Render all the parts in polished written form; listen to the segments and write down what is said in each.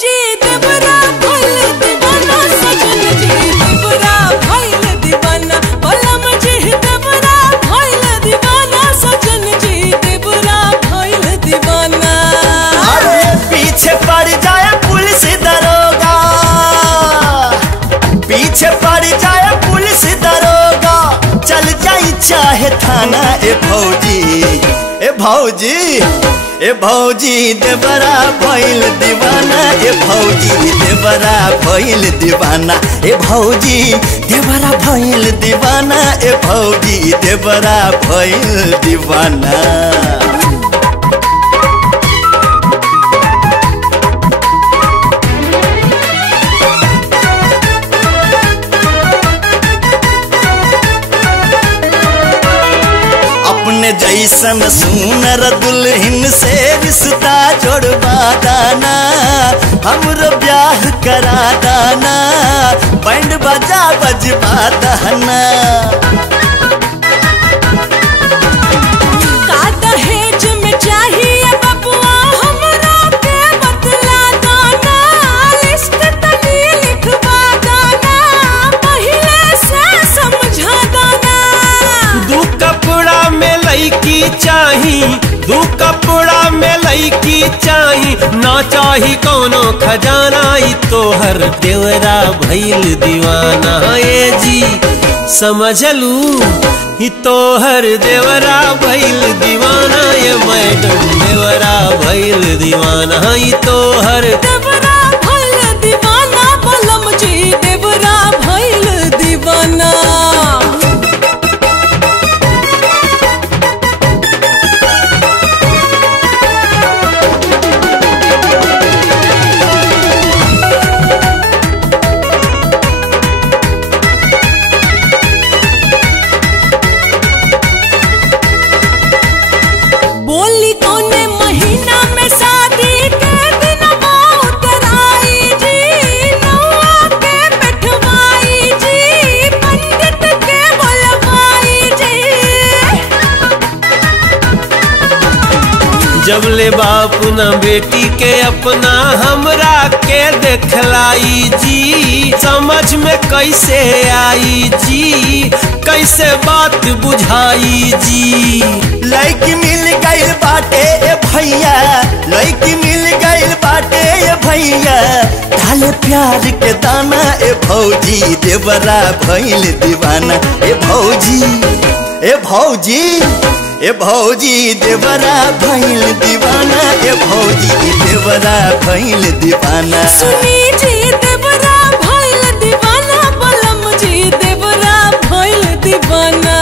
जी देवरा भइल दीवाना, सजन जी देवरा भइल दीवाना, बलम जी देवरा भइल दीवाना, सजन जी देवरा भइल दीवाना। अरे पीछे पड़ जाए पुलिस दरोगा, पीछे पड़ जाए पुलिस दरोगा, चल जाई चाहे थाना। ए भौजी, ए भौजी, ए भौजी देवरा भइल दीवाना, ए भौजी देवरा भइल दीवाना, ए भौजी देवरा भइल दीवाना, ए भौजी देवरा भइल दीवाना। अपने जैसन सुनर दुल्हन से रिश्ता जोड़वा दाना, हमरो ब्याह करा दाना, बैंड बजा बजवा दाना। का दहेज में चाहिए बबुआ हमरा के बतला दाना, लिस्ट तनी लिखवा दाना, पहिले से समझा दाना। दू कपड़ा में लईकी चाही, दू कपड़ा में लईकी चाही, ना चाही कोनो खजाना, ई तोहर देवरा भइल दीवाना। ए जी समझलू, ई तोहर देवरा भइल दीवाना, ये मैडम देवरा भइल दीवाना, ई तोहर देवरा भइल दीवाना, बलम जी देवरा भइल दीवाना। बोली कोने महीना में शादी के दिन उतर आई जी, नौआ के बैठवाई जी, पंडित के बोलवाई जी। जब ले बाप न बेटी के अपना हमरा के देखलाई जी, समझ में कैसे आई जी, कैसे बात बुझाई जी। लड़की मिल गइल बाटे ए भैया, लड़की मिल गइल बाटे ए भैया, डाले प्यार के दाना, ए भौजी देवरा भइल दीवाना, ए भौजी, ए भौजी, ए भौजी देवरा भइल दीवाना, ए भौजी देवरा भइल दीवाना। सुनी जी देवरा भइल दीवाना, बलम जी देवरा भइल दीवाना।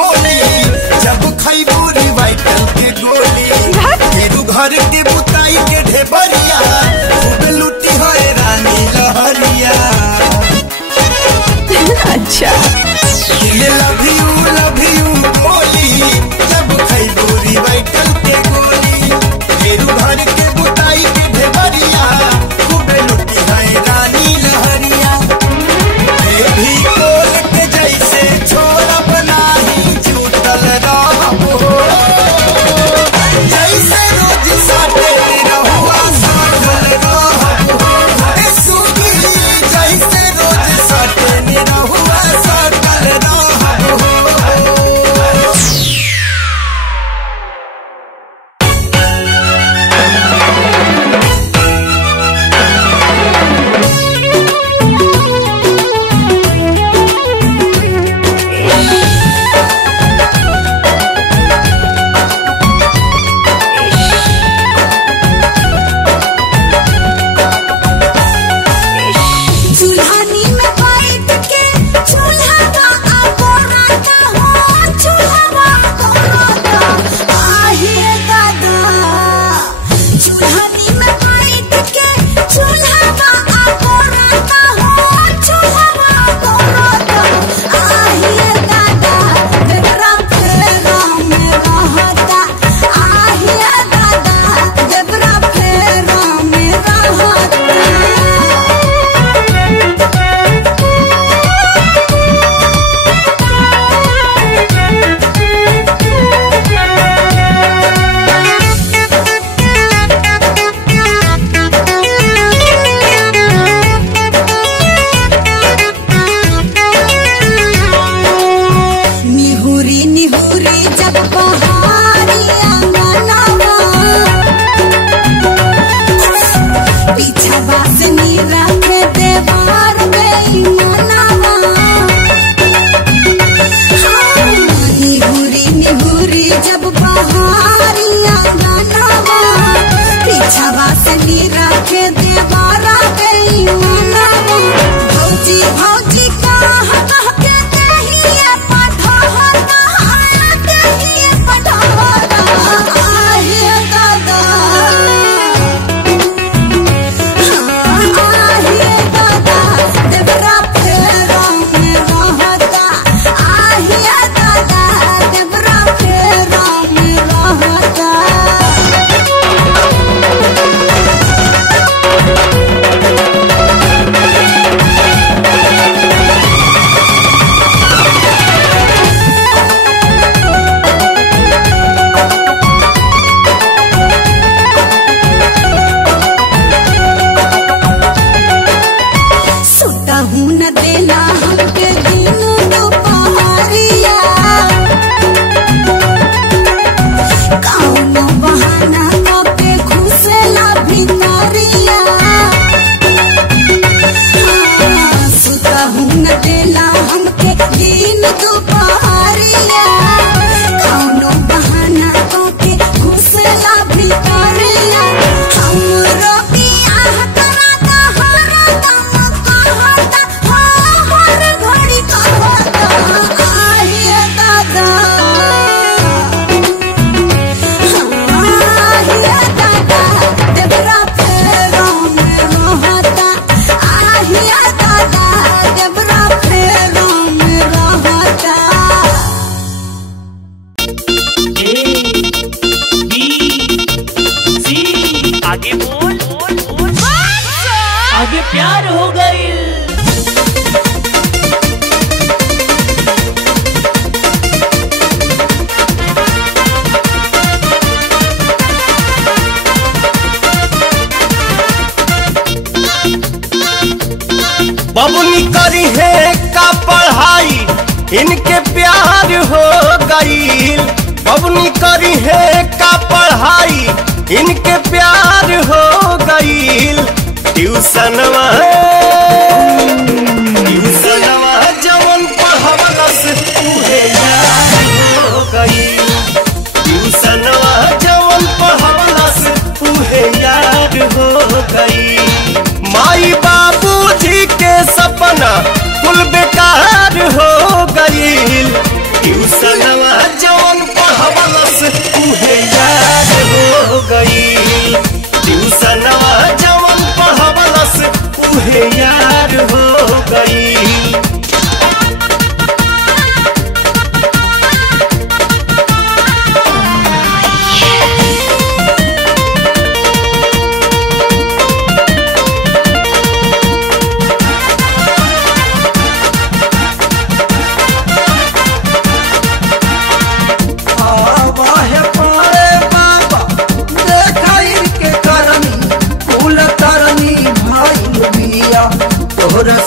बोली जब खैबू रिवाइटल के गोली फिर घर के बुताई के ढेबरिया खूब लुटी है रानी लहरिया। अच्छा लव यू बोली जब खैबू रिवाइटल के गोली फिर घर के बुताई के ढेबरिया खूब लुटी है रानी लहरिया। भी कोल के जैसे छोड़ बनाही छूटल रहबो जैसे रोज साथे रहुआ साथल रहबो सुखी जैसे रोज साथे रहुआ साथल रहबो। चूल्हानी में बैठ के चूल्हा आगोराता हो चूल्हा आगोराता आहे दादा। चूल्हानी में बैठ के चूल्हा आगोराता हो चूल्हा आगोराता आहे दादा। देवरा फेरा में रहता आहे दादा देवरा फेरा में रहता। निहुरी निहुरी जब बहारी आंगनवा पीछवा से नीरा के देवार बेईमानवा। निहुरी निहुरी जब बहारी आंगनवा पीछवा से नीरा के देवार बेईमानवा। भौजी भौजी कह कह के कहिए पढ़ता कहिए पढ़ता आहे दादा। आहे दादा देवरा फेरा में रहता आहे दादा देवरा फेरा में रहता। सुता हूँ न देला हमके दिन दोपहरिया कौनो बहाना करके घुसेला भितरिया। सुता हूँ न देला हमके दिन दोपहरिया कौनो बहाना करके घुसेला भितरिया। हमरो बियाह कराता हरदम कहता हो हर घड़ी कहता आहे दादा। आहे दादा देवरा फेरा में रहता आहे दादा देवरा फेरा में रहता। आगे बोल आगे प्यार हो गई। बबुनी करी है का पढ़ाई इनके प्यार हो गई। बबुनी करी है का पढ़ाई इनके प्यार हो गई। ट्यूशनवा जवन पढ़वलस उहे यार हो गई। ट्यूशनवा जवन पढ़वलस उहे यार हो गई। माई बाबूजी के सपना कुल बेकार हो गई। ट्यूशन जवन पढ़वलस उहे याद हो गई। ट्यूशनवा जवन पढ़वलस उहे याद हो गई।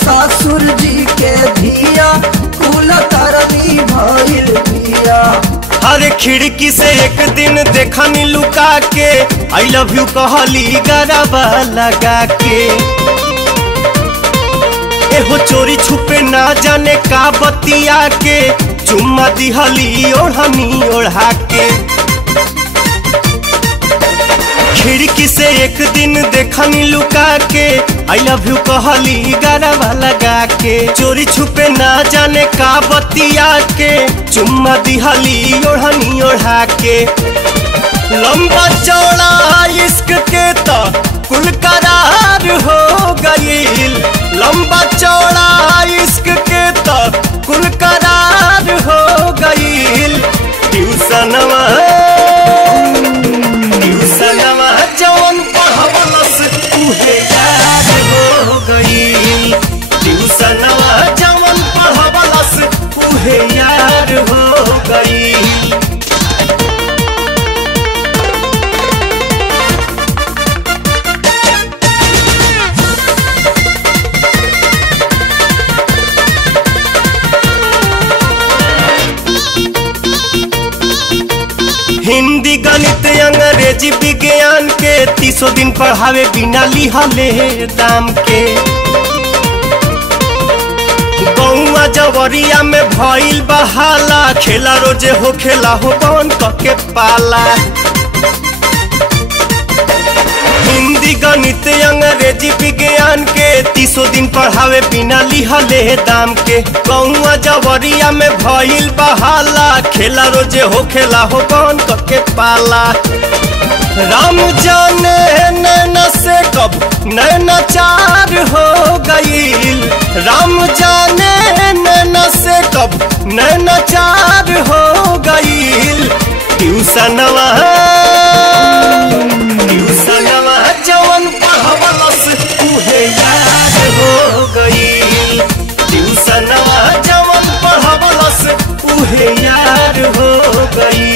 ससुर जी के धिया कुल तरनी भइल बिया। हर खिड़की से एक दिन देखनी लुका के आई लव यू कहली गरबा लगा के। एहो चोरी छुपे ना जाने का बतिया के चुम्मा दिहली ओढ़नी ओढ़ा के। खिड़की से एक दिन देखनी लुका के आई लव यू कहली गरबा लगा के। चोरी छुपे ना जाने का बतिया के चुम्मा दिहली ओढ़नी ओढ़ा के। लंबा चौड़ा इश्क के तो कुल करार हो गईल। लंबा चौड़ा इश्क के तो कुल करार हो गईल। ट्यूशनवा जवन पढ़वलस उहे याद हो गई। ट्यूशनवा जवन पढ़वलस उहे याद हो गई। हिंदी गणित अंग्रेजी विज्ञान के 300 दिन पढ़ावे बिना लिहले दाम के। गौवा जवरिया में भइल बहाला खेला रोजे हो खेला हो बन के पाला। हिंदी गणित अंग्रेजी विज्ञान के 300 दिन पढ़ावे बिना लिहले दाम के। गौवा जवरिया में भइल बहाला खेला रोजे हो खेला हो बन के पाला। राम जाने नैना से कब नैना चार हो गईल। राम जाने नैना से कब नैना चार हो गईल। ट्यूशनवा जवन पढ़वलस उहे याद हो गई। ट्यूशनवा जवन पढ़वलस उहे याद हो गई।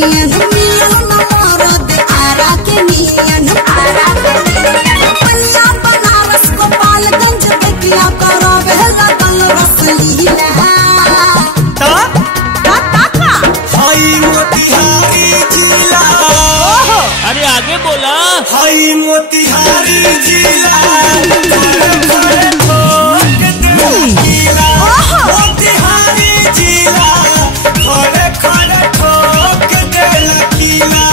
नियन नियन मोरो दे आरा के नियन पल्ला बनारस गोपालगंज बेटिया करो बेला कल रसलीला ता का हाई मोतिहारी जिला अरे आगे बोला। हाई मोतिहारी जिला खड़े ठोक दे किला मोतिहारी जिला खड़े खड़े ठोक दे किला।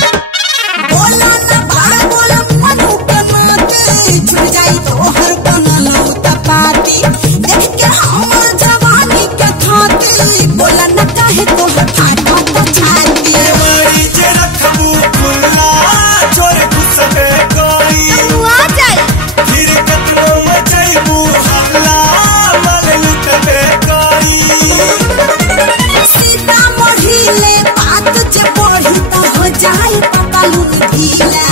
बोला ना भाई बोला मनु के माते छुट जाई तो हर बनलो तपाती देख के हमर जवानी के खाती बोला ना काहे तो फाटा तो छाती बड़ी जे रखबू खुला चोर घुसबे कोई तू आ जाए फिर कतनो मचैबू हल्ला माल लुटबे कोई। सीता मोहिले बात जे बढ़ी तो हो जाए पता लूट ढीला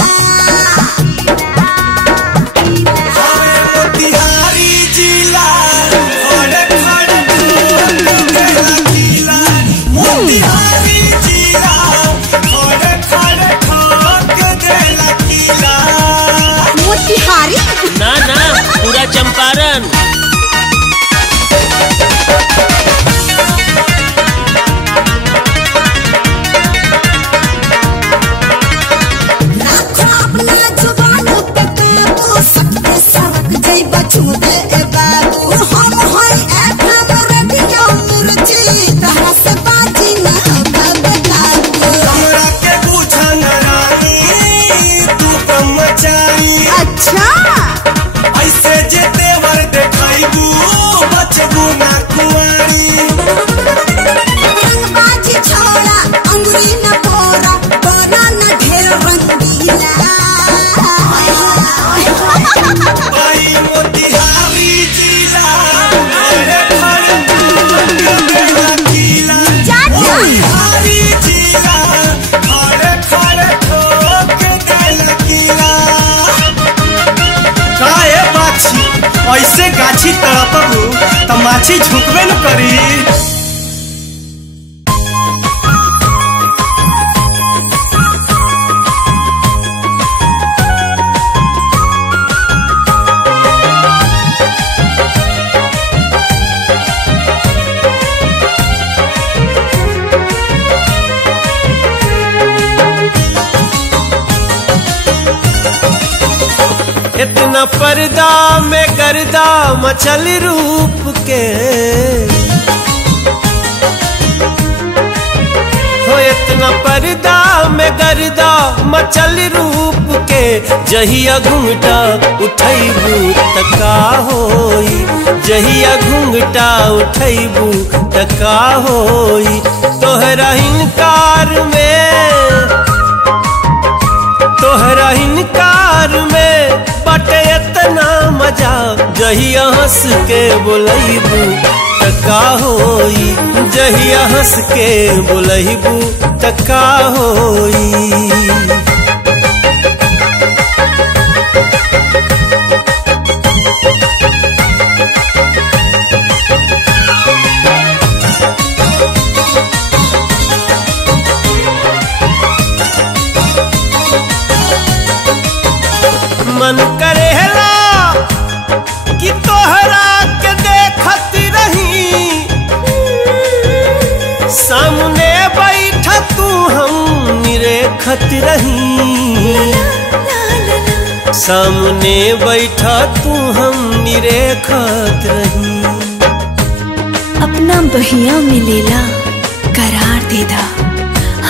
मोतिहारी जिला खड़े खड़े ठोक देला किला मोतिहारी जिला खड़े खड़े ठोक देला किला। मोतिहारी ना ना पूरा चंपारण। राखो अपना जुबान पे काबू सबके सड़क जाई बचू दे ए बाबू हम होई एफएम रेडियो मिर्ची तरह से बाजी ना बाबू हमरा के बुझन रानी तू कम मचाई अच्छा ऐसे जे तेवर देखाइबू बचबू ना कुंवारी। बाजी छोड़ा अंगुरी न पोरा बना न ढेर रंगीला आई मोतिहारी जिला खड़े खड़े ठोक देला किला मोतिहारी जिला खड़े खड़े ठोक देला किला। काहे माछी ऐसे गाछी तड़पबू त माछी झुकबे न करी। इतना पर्दा में गर्दा मचल रूप के हो इतना पर्दा में गर्दा मचल रूप के जहिया घूंघटा उठैबू तका होई जहिया घूंघटा उठैबू तका होई तोहरा हिनकार में बटे इतना मजा जहिया हंस के बोलैबू तका होई जहिया हंस के बोलैबू तका होई। मन करेला कि तोहरा के देखत रही सामने बैठा तू हम निरेखत रही सामने बैठा तू हम निरेखत रही। अपना बहिया में लेला करार देदा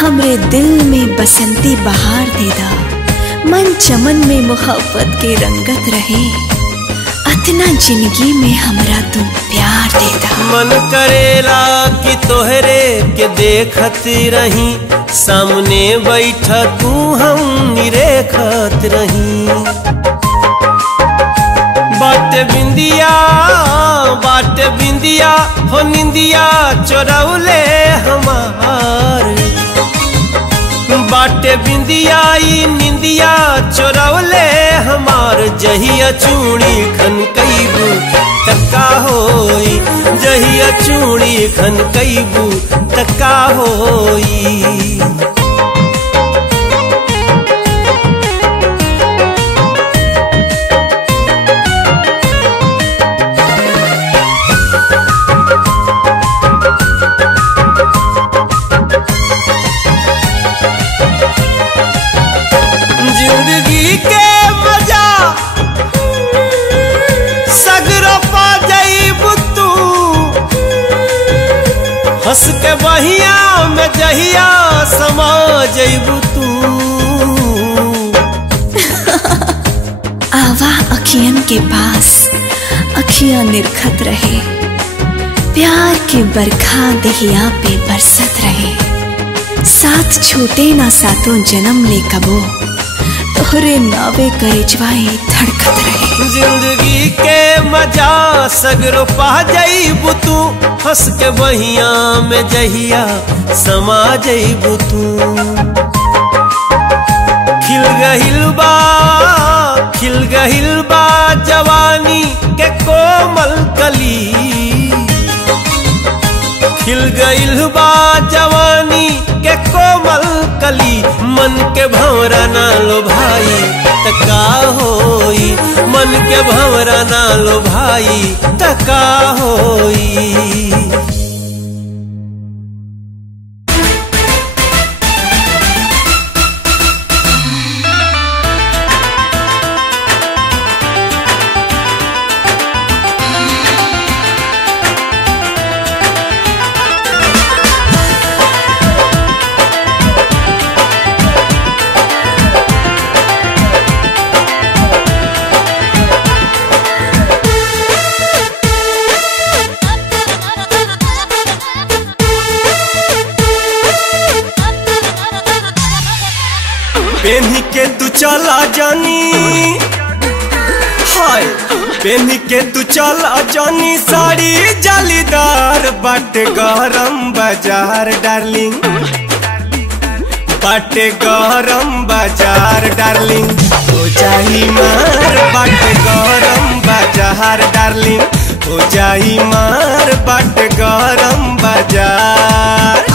हमरे दिल में बसंती बहार देदा मन चमन में मोहब्बत के रंगत रहे अतना जिंदगी में हमरा तू प्यार देदा। मन करेला कि तोहरे के देखत रही सामने बैठा तू हम निरेखत रही। बाट बिंदिया हो निंदिया चोरौले हमार बाटे बिंदियाई निंदिया चोरवले हमार जहिया चूड़ी खन कैबू तक्का होई, जहिया चूड़ी खन कैबू तक्का होई। जिंदगी के मजा सगरो पा जाइबू तू, हंस के बहिया में जहिया समा जाइबू तू। आवा अखियन के पास अखियां निरखत रहे, प्यार के बरखा दहिया पे बरसत रहे, साथ छूटे ना सातों जन्म ले कबो, तोहरे नावे करेजवाए धड़कत रहे। जिंदगी के मजा सगरो पा जाइबू तू, हंस के बहिया में जहिया समा जाइबू तू। खिल गहिल बा जवानी के कोमल कली, खिल गइल बा जवानी के कोमल कली, मन के भंवरा ना लो भाई तका होई, मन के भंवरा ना लो भाई तका होई। पेन्ही के तू चला जानी, हाय पेन्ही के तू चला जानी साड़ी जालीदार, बाटे गरम बाजार डार्लिंग, बाटे गरम बाजार डार्लिंग, हो जाई मार बाटे गरम बाजार डार्लिंग, हो जाई मार बाटे गरम बाजार।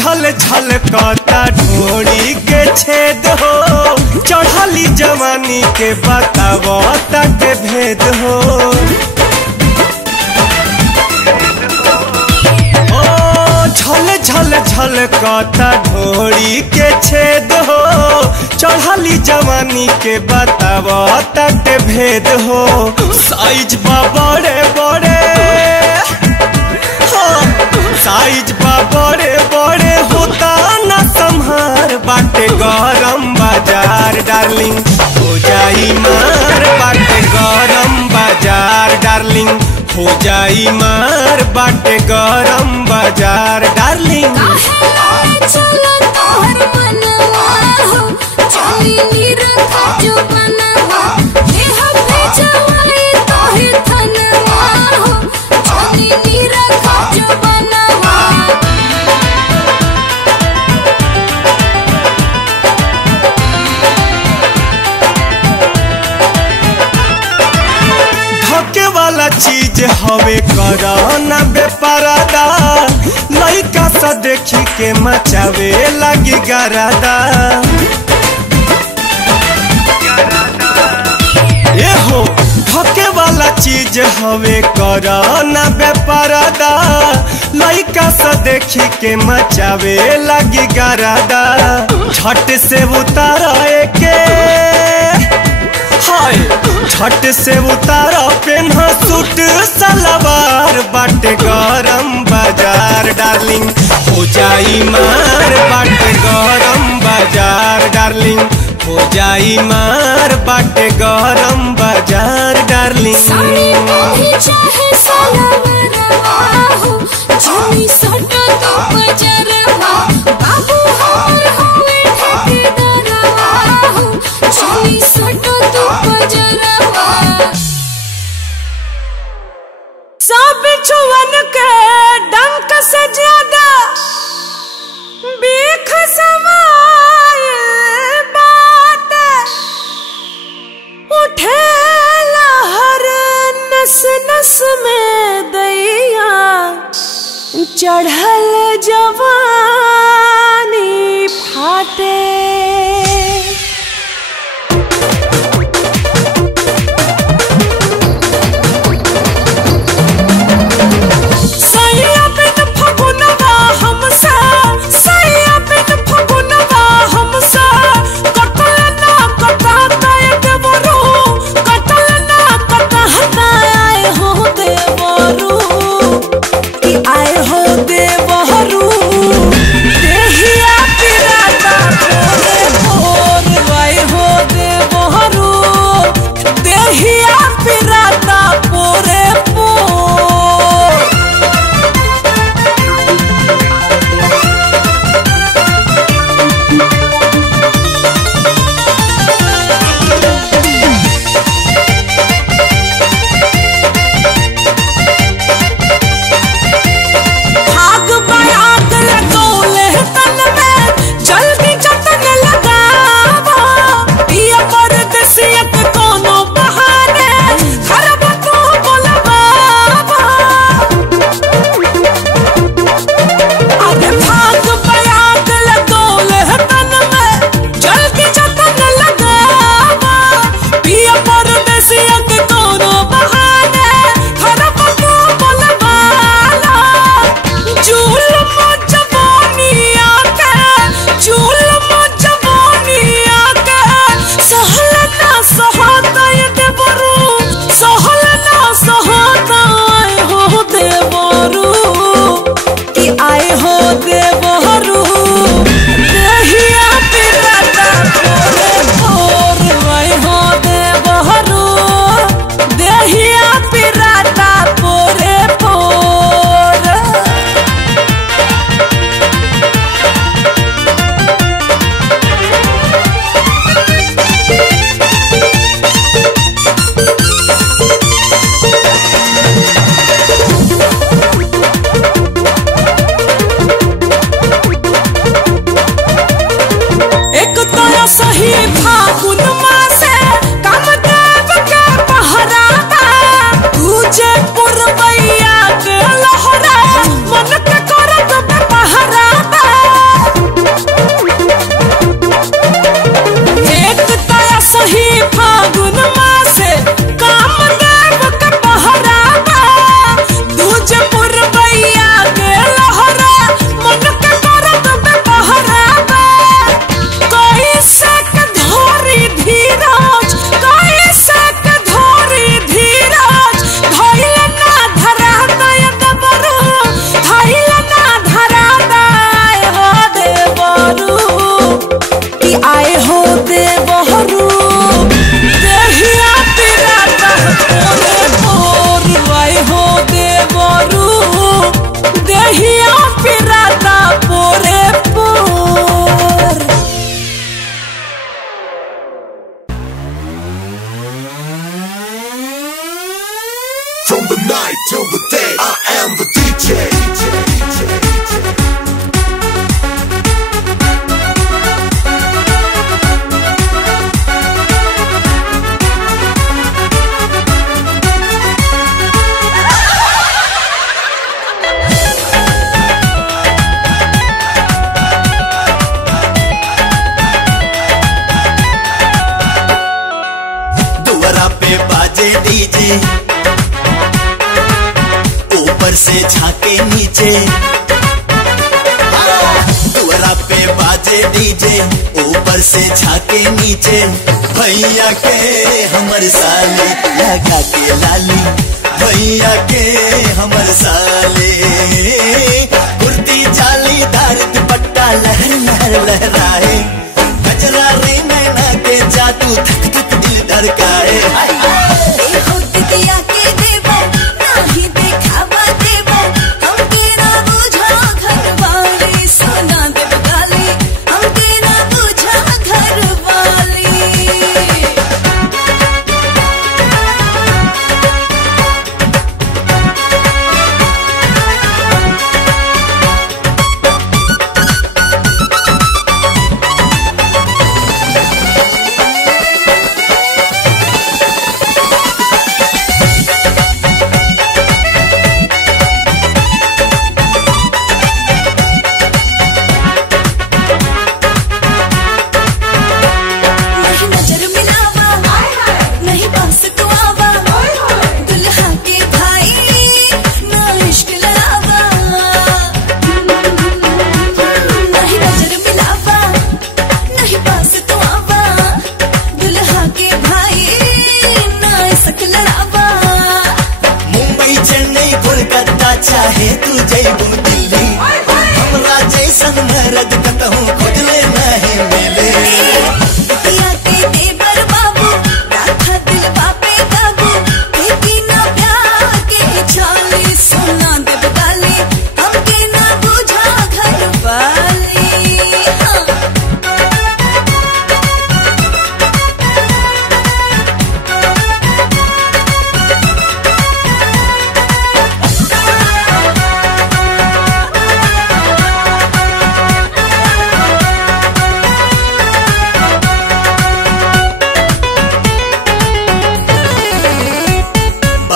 झल झल कता ढोड़ी के छेद हो, चढ़ली जवानी के बतावता के भेद हो। ओ झल झल कता ढोड़ी के छेद हो, चढ़ली जवानी के बतावता के भेद हो। साइज बा बड़े बड़े, साइज बा बड़े बड़े होता ना संहार, बाटे गरम बाजार डार्लिंग, हो जाई मार बाटे गरम बाजार डार्लिंग, हो जाई मार बाटे गरम बाजार डार्लिंग। चीज हवे करना बेपरादा, लइका सा देखी के मचावे लगी गरादा। ये हो धके वाला चीज हवे करना बेपरादा, लइका सा देखी के मचावे लगी गरादा। झट से उतारा के, हाय झट से उतारा पेन्हा सूट सलवार, बाटे गरम बाजार डार्लिंग, हो जाई मार बाटे गरम बाजार डार्लिंग, हो जाई मार बाटे गरम बाजार डार्लिंग। कछुअन के डंक से ज्यादा बीख समाइल बात उठे लहर नस नस में दैया चढ़ल जवानी फाटे From the night till the day, I am the DJ. दुआरा पे बाजे डीजे, ऊपर से झांके नीचे। दुआरा पे बाजे डीजे, ऊपर से झांके नीचे। भैया के हमर साले लगा के लाली, भैया के हमर साले कुर्ती जालीदार दुपट्टा लहर लहर लहराए। गजरा रे नैना के जादू धक धक दिल धड़काए।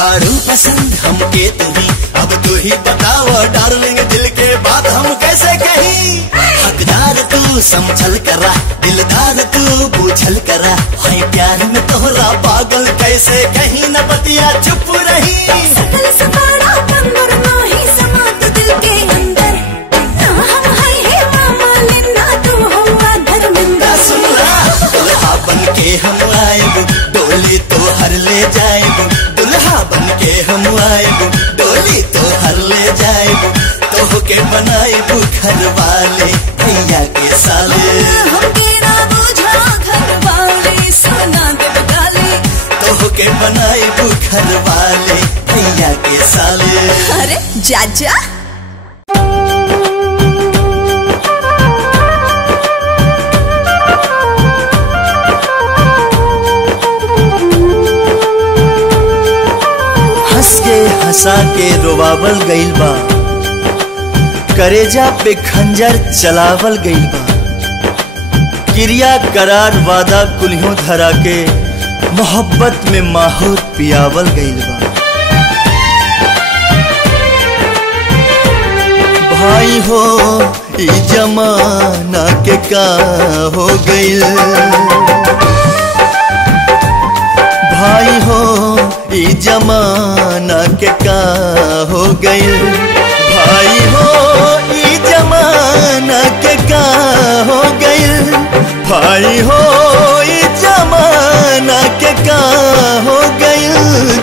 बारू पसंद हमके तुम्ही, अब तू ही बताओ डार्लिंग दिल के बात हम कैसे कहीं। हकदार तू समझल करा, दिलदार तू बूझल करा, हाय प्यार में तोहरा पागल कैसे कहीं न बतिया चुप रही। सकल सपाड़ा बंदर नाही समात दिल के अंदर, ना हम है मामा लेना तू हुआ धर्मेंद्र। सुन ला दुल्हा बन के हम आएब, डोली तो हर ले जाएब, दुल्हा बन के हम आएब, डोली तो हर ले जाएब, तो के बनाएब घर वाले भैया के साले। हमके ना बुझा घर वाले सोना देव गाले, तो के बनाएब घर वाले भैया के साले। अरे जाजा हंस के हंसा के रोवावल गइल बा, करेजा पे खंजर चलावल गइल बा, क्रिया करार वादा कुल्हियों धरा के मोहब्बत में माहौर पियावल गइल बा। भाई हो ई जमाना के का हो गइल, भाई हो ई जमाना के का हो गइल, भाई हो ई जमाना के का हो गइल, भाई हो ई जमाना के का हो गइल,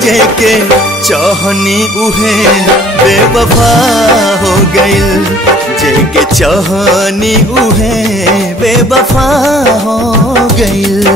जेके चाहनी उहे बेवफा हो गइल, जेके चाहनी उहे बेवफा हो गइल।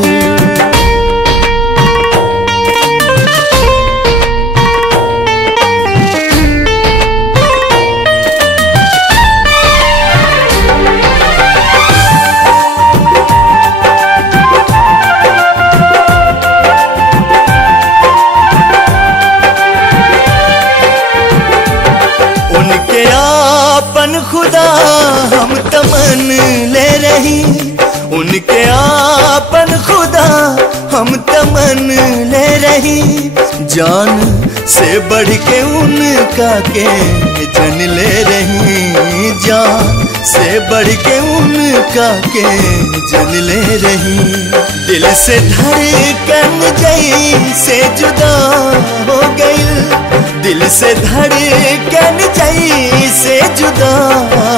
खुदा हम तमन ले रही, उनके आपन खुदा हम तमन ले रही, जान से बढ़ के उनका के जन ले रही, जान से बढ़ के उनका के जन ले रही। दिल से धड़कन जैसे जुदा हो गई, दिल से धड़कन जैसे जुदा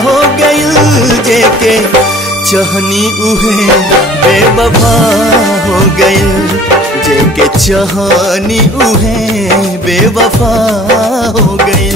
हो गई, जेके चाहनी उहे बेवफा हो गई, जेके चाहनी उहे बेवफा हो गई।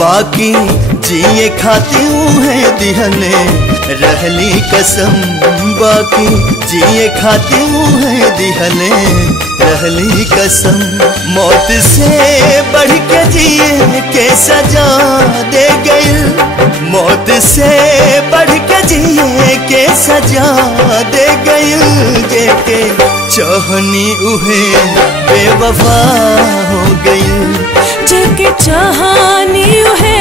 बाकी जिए खाती है दिहले रहली कसम बाकी जिए खाती मुँह दिहले रहली कसम। मौत से बढ़ के जिए के सजा दे गई, मौत से बढ़ के जिए के सजा दे गई। जे के चाहनी उहे बेवफा हो गई, जे के चाहनी उहे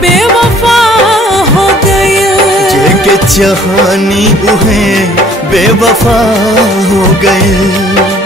बेवफा हो गई, जे के चाहनी उहे बेवफा हो गई।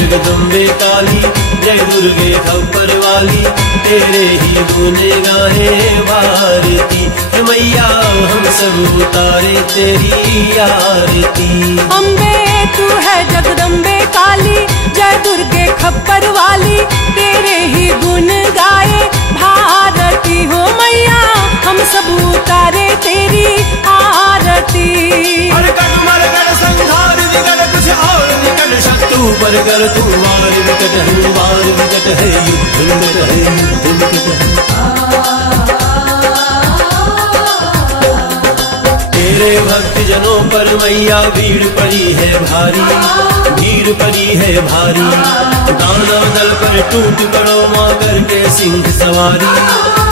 जगदम्बे काली जय दुर्गे खप्पर वाली, तेरे ही गुने गाहे भारती। मैया हम सब उतारे तेरी आरती। अम्बे तू है जगदम्बे काली जय दुर्गे खप्पर वाली, तेरे ही गुण गाए भारती हो मैया हम सब उतारे तेरी आरती। शत्रु पर कर तू वार विकट है, वार विकट है, युद्ध विकट है, युद्ध विकट है। तेरे भक्त जनों पर मैया भीड़ पड़ी है भारी, भीड़ पड़ी है भारी। दाना दल पर टूट पड़ो माँ करके सिंह सवारी,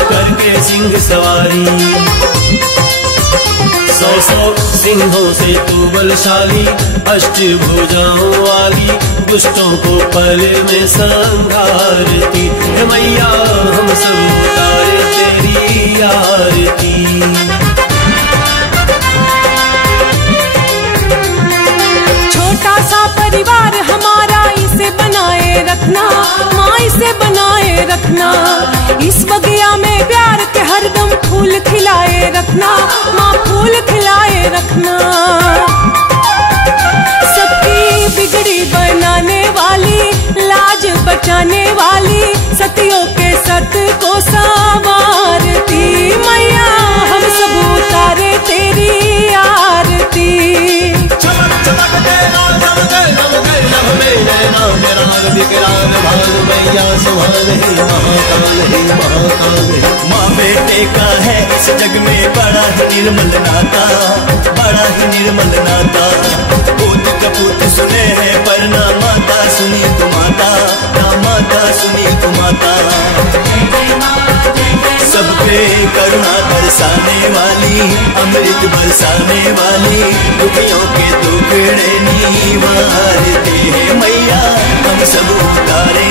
करके सिंह सवारी। सौ सौ सिंहों से तू बलशाली, अष्ट भुजाओं वाली, दुष्टों को पल में संघारती। मैया हम सब उतारे तेरी आरती। छोटा सा परिवार हमारा इसे बनाए रखना, माँ इसे बनाए रखना। इस बगिया में प्यार के हरदम फूल खिलाए रखना, माँ फूल खिलाए रखना। सबकी बिगड़ी बनाने वाली, लाज बचाने वाली, सतियों के सत को संवारती। मैया हम सब उतारे तेरी आरती। चमक चमक देना नम दे नम दे नम मेरे नाम मेरा नाम विकराल भाग मैया सुहान है, महाकाल है, महाकाल है। माँ बेटे का है इस जग में बड़ा ही निर्मल नाता, बड़ा ही निर्मल नाता। पूत कपूत सुने हैं पर ना माता सुनी तो माता, ना माता सुनी तो माता। सबके करुणा बरसाने वाली, अमृत बरसाने वाली, दुखियों के टुकड़े निवारते हैं मैया हम सब उतारे